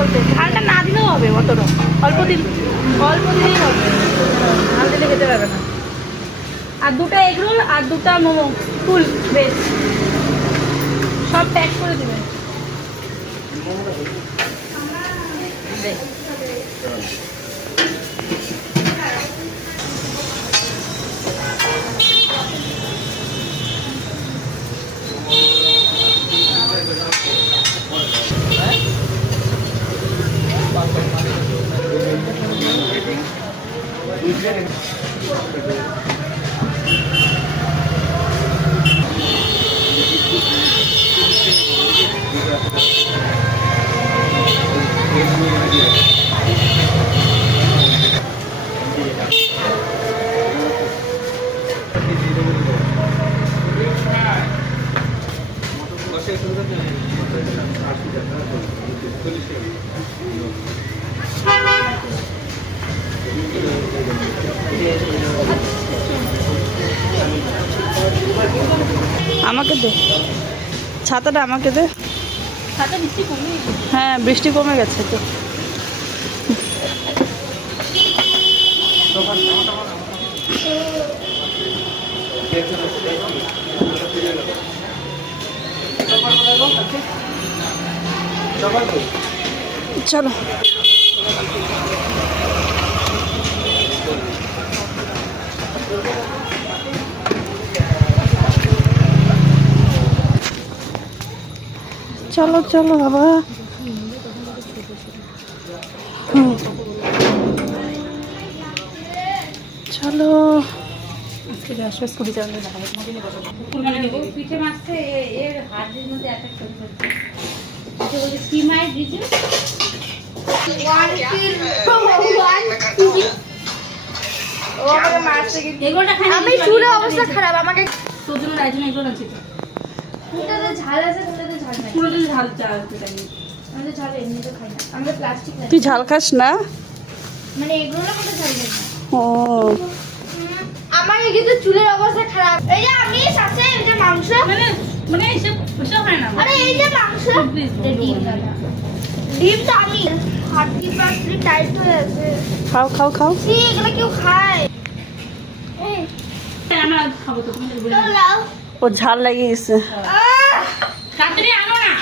বলতে, ঝালটা না দিলেও হবে, অতটা অল্প দিলেই হবে, ঝাল দিলে খেতে পারবে না। আর 2টা এগ রোল আর 2টা মোমো ফুল বেশ, সব প্যাক করে দেবেন। আমাকে দে ছাতাটা, আমাকে দে। ছাতা বৃষ্টি কমে, হ্যাঁ বৃষ্টি কমে গেছে তো। চলো চলো চলো বাবা। চলো স্কুটি চালানো পিঠে মারছে এর হাতের মধ্যে অ্যাটাক করছে। আমি চুলে অবস্থা খারাপ, আমাকে তোর জন্য রাইজন এগুলো আনছি তো। ঝাল আছে, পুরোতে ঝাল নাই। পুরোটা ঝাল চাইতে চাই, আমাদের ঝাল এমনিতে খাই না, আমরা প্লাস্টিক খাই। তুই ঝাল খাস না? মানে এগুলো না কোনো ঝাল খাই না। ও আমার কিন্তু চুলের অবস্থা খারাপ। এই যে আমি সাথে এই যে মাংস, মানে এসব হয় না। আরে এই যে মাংস, ডিম তো আমি হাঁটি পাতলি টাইট হয়ে আছে। খাও খাও খাও। সি এগুলো কেউ খায়? এই আমরা খাবো তো, তুমি তো লাও। ও ঝাল লেগে গেছে। তাড়াতাড়ি আনো না।